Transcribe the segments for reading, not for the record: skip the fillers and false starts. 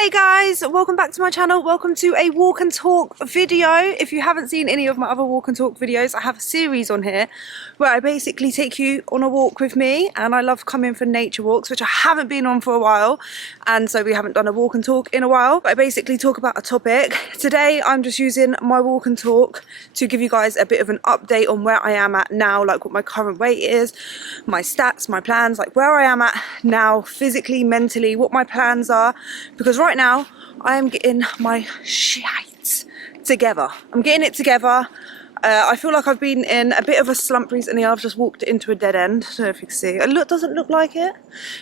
Hey guys, welcome back to my channel. Welcome to a walk and talk video. If you haven't seen any of my other walk and talk videos, I have a series on here where I basically take you on a walk with me, and I love coming for nature walks, which I haven't been on for a while, and so we haven't done a walk and talk in a while. But I basically talk about a topic. Today I'm just using my walk and talk to give you guys a bit of an update on where I am at now, like what my current weight is, my stats, my plans, like where I am at now physically, mentally, what my plans are, because right now I am getting my shit together. I'm getting it together. I feel like I've been in a bit of a slump recently. I've just walked into a dead end. I don't know if you can see. It doesn't look like it.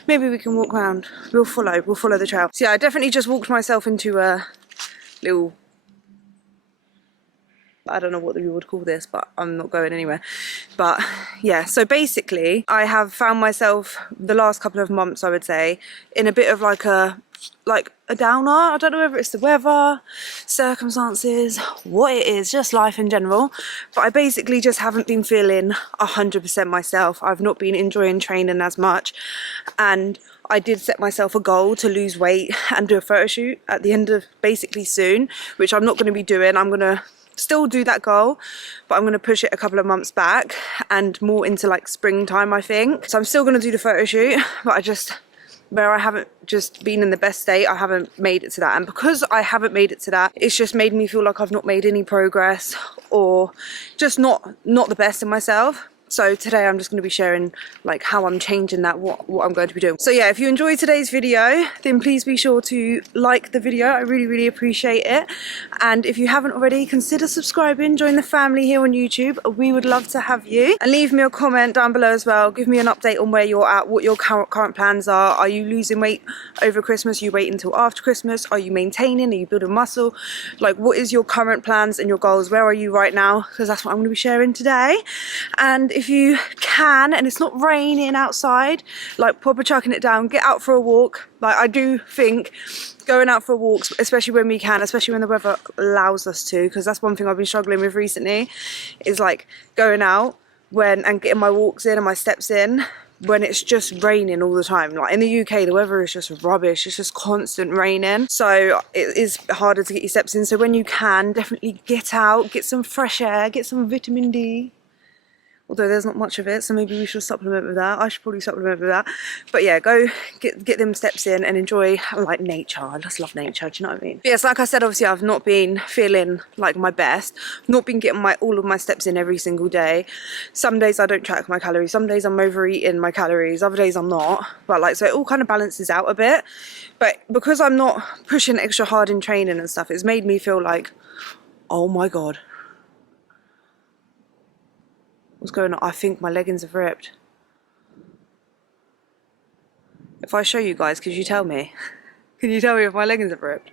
Maybe we can walk around. We'll follow the trail. So yeah, I definitely just walked myself into a little, I don't know what you would call this, but I'm not going anywhere. But yeah, so basically I have found myself the last couple of months, I would say, in a bit of like a downer. I don't know whether it's the weather, circumstances, what it is, just life in general. But I basically just haven't been feeling 100% myself. I've not been enjoying training as much, and I did set myself a goal to lose weight and do a photo shoot at the end of basically soon, which I'm not going to be doing. I'm going to still do that goal, but I'm going to push it a couple of months back and more into like springtime, I think. So I'm still going to do the photo shoot, but where I haven't just been in the best state, I haven't made it to that. And because I haven't made it to that, it's just made me feel like I've not made any progress, or just not the best in myself. So today I'm just going to be sharing like how I'm changing that, what I'm going to be doing. So yeah, if you enjoyed today's video, then please be sure to like the video. I really appreciate it. And if you haven't already, consider subscribing, join the family here on YouTube. We would love to have you. And leave me a comment down below as well. Give me an update on where you're at, what your current plans are. Are you losing weight over Christmas? Are you waiting until after Christmas? Are you maintaining? Are you building muscle? Like, what is your current plans and your goals? Where are you right now? Because that's what I'm going to be sharing today. And if you can, and it's not raining outside, like proper chucking it down, get out for a walk. Like, I do think going out for walks, especially when we can, especially when the weather allows us to, because that's one thing I've been struggling with recently, is like going out and getting my walks in and my steps in when it's just raining all the time. Like in the UK, the weather is just rubbish. It's just constant raining, so it is harder to get your steps in. So when you can, definitely get out, get some fresh air, get some vitamin D. Although there's not much of it, so maybe we should supplement with that. I should probably supplement with that. But yeah, go get them steps in and enjoy like nature. I just love nature, do you know what I mean? But yes, like I said, obviously I've not been feeling like my best. Not been getting all of my steps in every single day. Some days I don't track my calories. Some days I'm overeating my calories. Other days I'm not. But like, so it all kind of balances out a bit. But because I'm not pushing extra hard in training and stuff, it's made me feel like, oh my God. What's going on? I think my leggings have ripped. If I show you guys, could you tell me? Can you tell me if my leggings have ripped?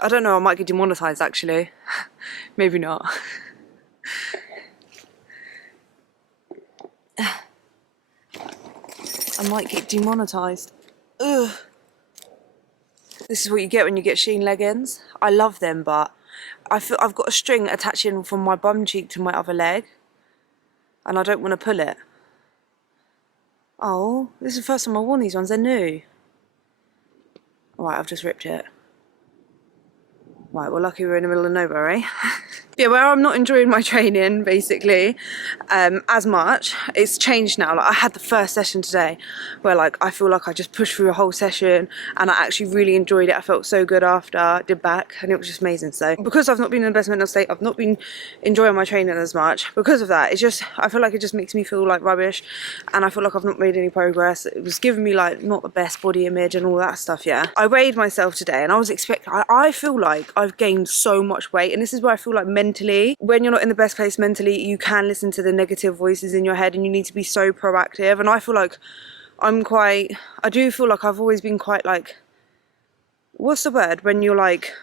I don't know, I might get demonetized actually. Maybe not. I might get demonetized. Ugh. This is what you get when you get Shein leggings. I love them, but I feel I've got a string attaching from my bum cheek to my other leg, and I don't want to pull it. Oh, this is the first time I've worn these ones. They're new. Alright, I've just ripped it. Right, well, lucky we're in the middle of nowhere, eh? Yeah, where I'm not enjoying my training, basically, as much, it's changed now. Like, I had the first session today where, like, I feel like I just pushed through a whole session and I actually really enjoyed it. I felt so good after I did back, and it was just amazing. So, because I've not been in the best mental state, I've not been enjoying my training as much. Because of that, it's just, I feel like it just makes me feel like rubbish, and I feel like I've not made any progress. It was giving me, like, not the best body image and all that stuff, yeah. I weighed myself today, and I was expecting, I feel like I've gained so much weight, and this is where I feel like mentally, when you're not in the best place mentally, you can listen to the negative voices in your head, and you need to be so proactive. And I feel like I do feel like I've always been quite like, what's the word, when you're like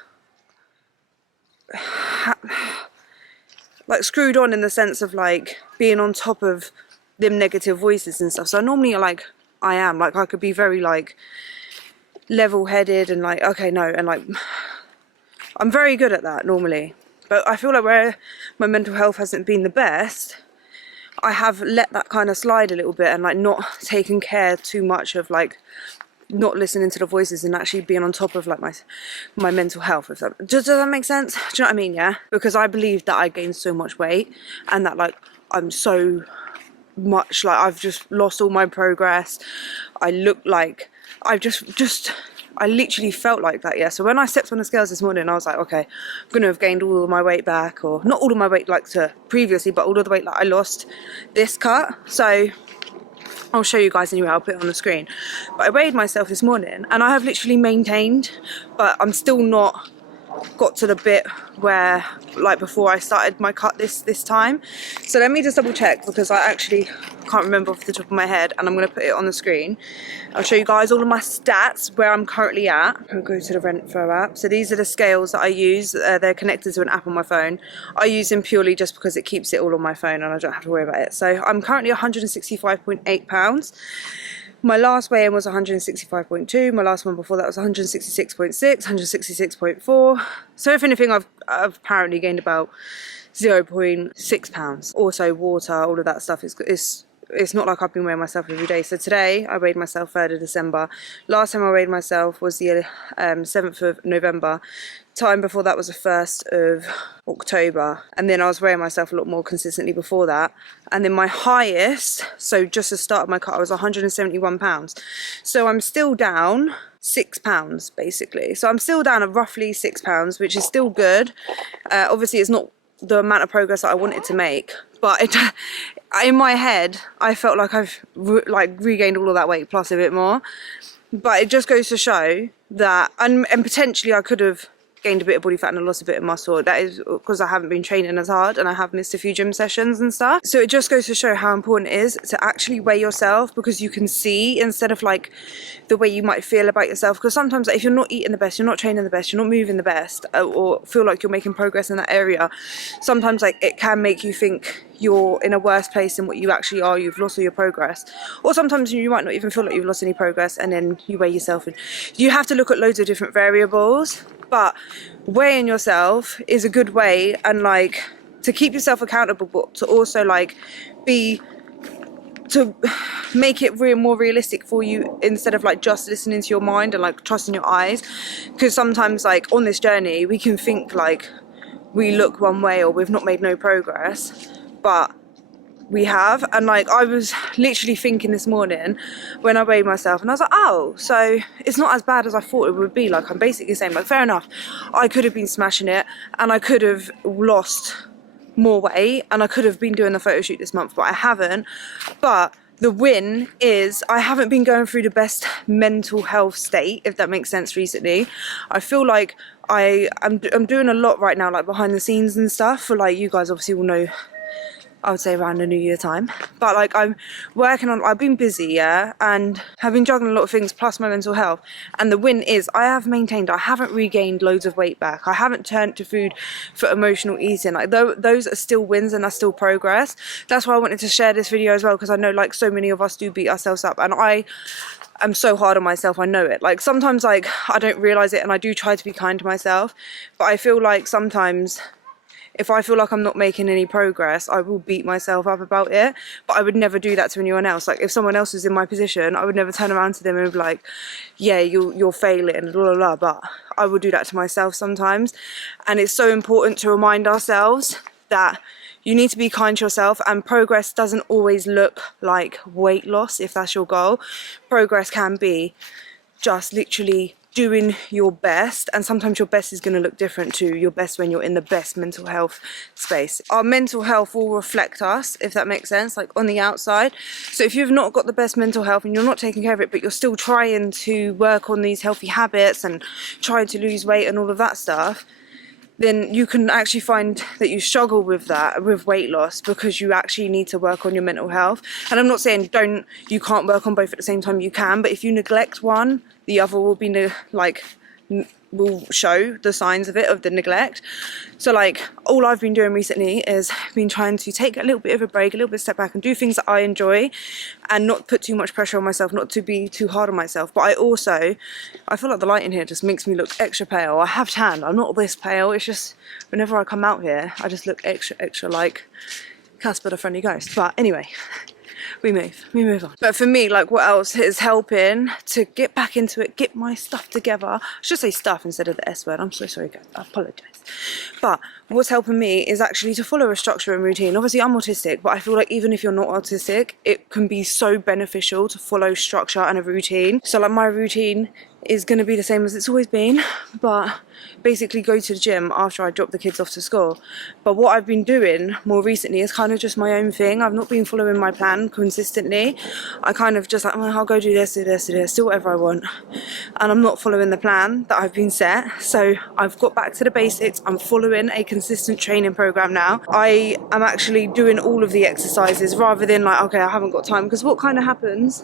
screwed on, in the sense of like being on top of them negative voices and stuff. So normally I could be very like level-headed and like, okay, no, and like I'm very good at that normally. But I feel like where my mental health hasn't been the best, I have let that kind of slide a little bit, and like not taken care too much of like not listening to the voices and actually being on top of like my mental health. If that does that make sense? Do you know what I mean? Yeah, because I believe that I gained so much weight and that like I'm so much like I've just lost all my progress. I look like I've just I literally felt like that. Yeah, so when I stepped on the scales this morning, I was like, okay, I'm gonna have gained all of my weight back, or not all of my weight like to previously, but all of the weight that I lost this cut. So I'll show you guys anyway, I'll put it on the screen. But I weighed myself this morning and I have literally maintained, but I'm still not got to the bit where like before I started my cut this time. So let me just double check, because I actually can't remember off the top of my head, and I'm going to put it on the screen. I'll show you guys all of my stats where I'm currently at. I'll go to the Renfro app. So these are the scales that I use. They're connected to an app on my phone. I use them purely just because it keeps it all on my phone and I don't have to worry about it. So I'm currently 165.8 pounds. My last weigh-in was 165.2. My last one before that was 166.6, 166.4. So if anything, I've apparently gained about 0.6 pounds. Also water, all of that stuff it's not like I've been weighing myself every day. So today I weighed myself 3rd of December. Last time I weighed myself was the 7th of November. Time before that was the 1st of October, and then I was weighing myself a lot more consistently before that. And then my highest, so just the start of my cut, I was 171 pounds. So I'm still down 6 pounds basically. So I'm still down at roughly 6 pounds, which is still good. Obviously it's not the amount of progress that I wanted to make, but in my head I felt like I've regained all of that weight plus a bit more. But it just goes to show that, and potentially I could have gained a bit of body fat and lost a bit of muscle. That is because I haven't been training as hard and I have missed a few gym sessions and stuff. So it just goes to show how important it is to actually weigh yourself, because you can see instead of like the way you might feel about yourself. Because sometimes if you're not eating the best, you're not training the best, you're not moving the best, or feel like you're making progress in that area, sometimes like it can make you think you're in a worse place than what you actually are. You've lost all your progress, or sometimes you might not even feel like you've lost any progress, and then you weigh yourself and you have to look at loads of different variables. But weighing yourself is a good way, and like to keep yourself accountable, but to also like to make it more realistic for you, instead of like just listening to your mind and like trusting your eyes. Because sometimes like on this journey we can think like we look one way or we've not made no progress, but we have. And like I was literally thinking this morning when I weighed myself, and I was like, oh, so it's not as bad as I thought it would be. Like I'm basically saying like, fair enough, I could have been smashing it and I could have lost more weight and I could have been doing the photo shoot this month, but I haven't. But the win is I haven't been going through the best mental health state, if that makes sense, recently. I feel like I'm doing a lot right now, like behind the scenes and stuff, for like you guys obviously will know, I would say around the New Year time. But like I'm working on, I've been busy, yeah, and have been juggling a lot of things plus my mental health. And the win is I have maintained, I haven't regained loads of weight back. I haven't turned to food for emotional eating. Like those are still wins and that's still progress. That's why I wanted to share this video as well, because I know like so many of us do beat ourselves up, and I'm so hard on myself, I know it. Like sometimes like I don't realise it, and I do try to be kind to myself, but I feel like sometimes if I feel like I'm not making any progress, I will beat myself up about it. But I would never do that to anyone else. Like if someone else was in my position, I would never turn around to them and be like, yeah, you're failing, blah, blah, blah. But I would do that to myself sometimes. And it's so important to remind ourselves that you need to be kind to yourself, and progress doesn't always look like weight loss if that's your goal. Progress can be just literally doing your best, and sometimes your best is going to look different to your best when you're in the best mental health space. Our mental health will reflect us, if that makes sense, like on the outside. So if you've not got the best mental health and you're not taking care of it, but you're still trying to work on these healthy habits and trying to lose weight and all of that stuff, then you can actually find that you struggle with that, with weight loss, because you actually need to work on your mental health. And I'm not saying you can't work on both at the same time, you can, but if you neglect one, the other will be will show the signs of it, of the neglect. So like all I've been doing recently is been trying to take a little bit of a break, a little bit of step back, and do things that I enjoy, and not put too much pressure on myself, not to be too hard on myself. But I feel like the light in here just makes me look extra pale. I have tan, I'm not this pale, it's just whenever I come out here I just look extra like Casper the Friendly Ghost. But anyway, we move on. But for me, like, what else is helping to get back into it, get my stuff together? I should say stuff instead of the S word. I'm so sorry, guys. I apologize. But what's helping me is actually to follow a structure and routine. Obviously, I'm autistic, but I feel like even if you're not autistic, it can be so beneficial to follow structure and a routine. So, like, my routine is going to be the same as it's always been, but basically go to the gym after I drop the kids off to school. But what I've been doing more recently is kind of just my own thing. I've not been following my plan consistently. I kind of just like, oh, I'll go do this, do whatever I want, and I'm not following the plan that I've been set. So I've got back to the basics. I'm following a consistent training program now. I am actually doing all of the exercises rather than like, okay, I haven't got time, because what kind of happens,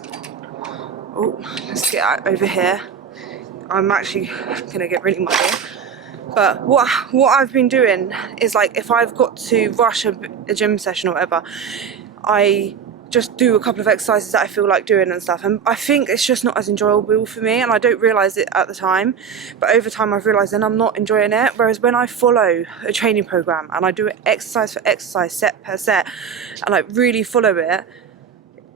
oh, let's get out over here. I'm actually gonna get really muddy. But what I've been doing is, like, if I've got to rush a gym session or whatever, I just do a couple of exercises that I feel like doing and stuff. And I think it's just not as enjoyable for me, and I don't realise it at the time. But over time I've realised then I'm not enjoying it. Whereas when I follow a training program and I do it exercise for exercise, set per set, and like really follow it,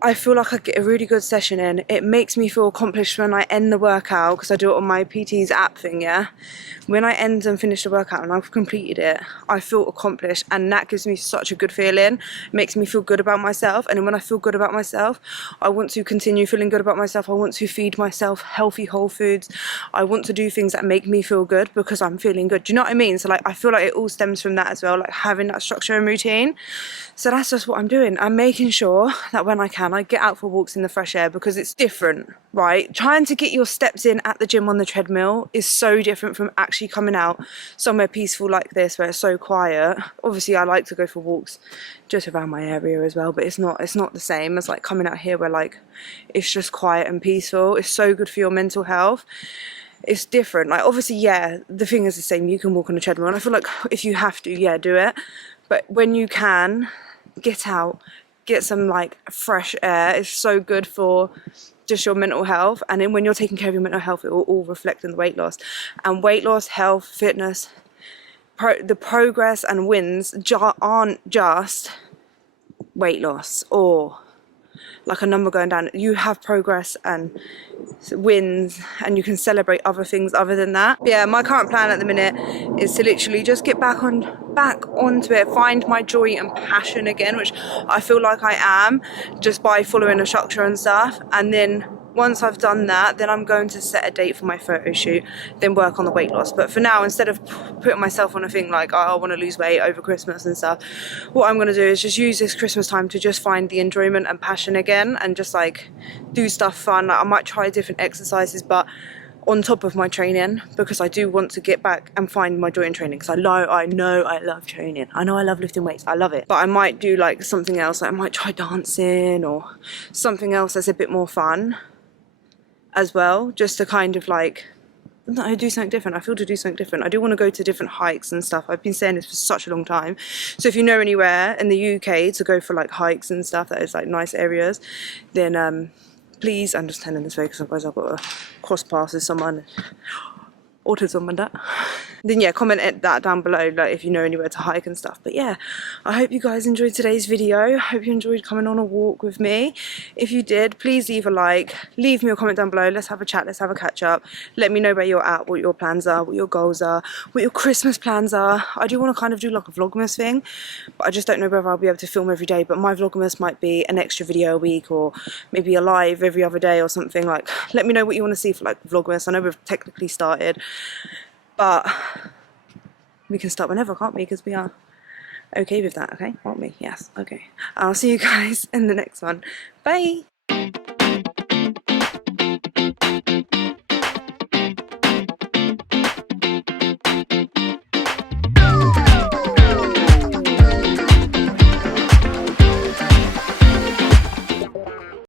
I feel like I get a really good session in. It makes me feel accomplished when I end the workout, because I do it on my PT's app thing, yeah? When I end and finish the workout and I've completed it, I feel accomplished, and that gives me such a good feeling. It makes me feel good about myself, and then when I feel good about myself, I want to continue feeling good about myself. I want to feed myself healthy whole foods. I want to do things that make me feel good because I'm feeling good. Do you know what I mean? So like, I feel like it all stems from that as well, like having that structure and routine. So that's just what I'm doing. I'm making sure that when I can, I get out for walks in the fresh air, because it's different, right? Trying to get your steps in at the gym on the treadmill is so different from actually coming out somewhere peaceful like this where it's so quiet. Obviously I like to go for walks just around my area as well, but it's not the same as like coming out here where like it's just quiet and peaceful. It's so good for your mental health. It's different. Like, obviously, yeah, the thing is the same. You can walk on a treadmill, and I feel like if you have to, yeah, do it. But when you can, get out, get some like fresh air. It's so good for just your mental health, and then when you're taking care of your mental health, it will all reflect in the weight loss. And weight loss, health, fitness, the progress and wins aren't just weight loss or like a number going down. You have progress and wins, and you can celebrate other things other than that. Yeah, my current plan at the minute is to literally just get back onto it, find my joy and passion again, which I feel like I am just by following a structure and stuff. And then once I've done that, then I'm going to set a date for my photo shoot, then work on the weight loss. But for now, instead of putting myself on a thing like, oh, I want to lose weight over Christmas and stuff, what I'm going to do is just use this Christmas time to just find the enjoyment and passion again, and just like do stuff fun. Like, I might try different exercises, but on top of my training, because I do want to get back and find my joy in training, because I know I love training. I know I love lifting weights. I love it. But I might do like something else. Like I might try dancing or something else that's a bit more fun as well, just to kind of like, I do something different. I feel to do something different. I do want to go to different hikes and stuff. I've been saying this for such a long time. So if you know anywhere in the UK to go for like hikes and stuff that is like nice areas, then please, I'm just telling this way because otherwise I've got to cross paths with someone, autism and that. Then yeah, comment that down below, like if you know anywhere to hike and stuff. But yeah, I hope you guys enjoyed today's video. I hope you enjoyed coming on a walk with me. If you did, please leave a like, leave me a comment down below. Let's have a chat, let's have a catch up. Let me know where you're at, what your plans are, what your goals are, what your Christmas plans are. I do want to kind of do like a vlogmas thing, but I just don't know whether I'll be able to film every day. But my vlogmas might be an extra video a week, or maybe a live every other day or something. Like, let me know what you want to see for like vlogmas. I know we've technically started, but we can start whenever, can't we? Because we are okay with that, okay? Aren't we? Yes, okay. I'll see you guys in the next one. Bye!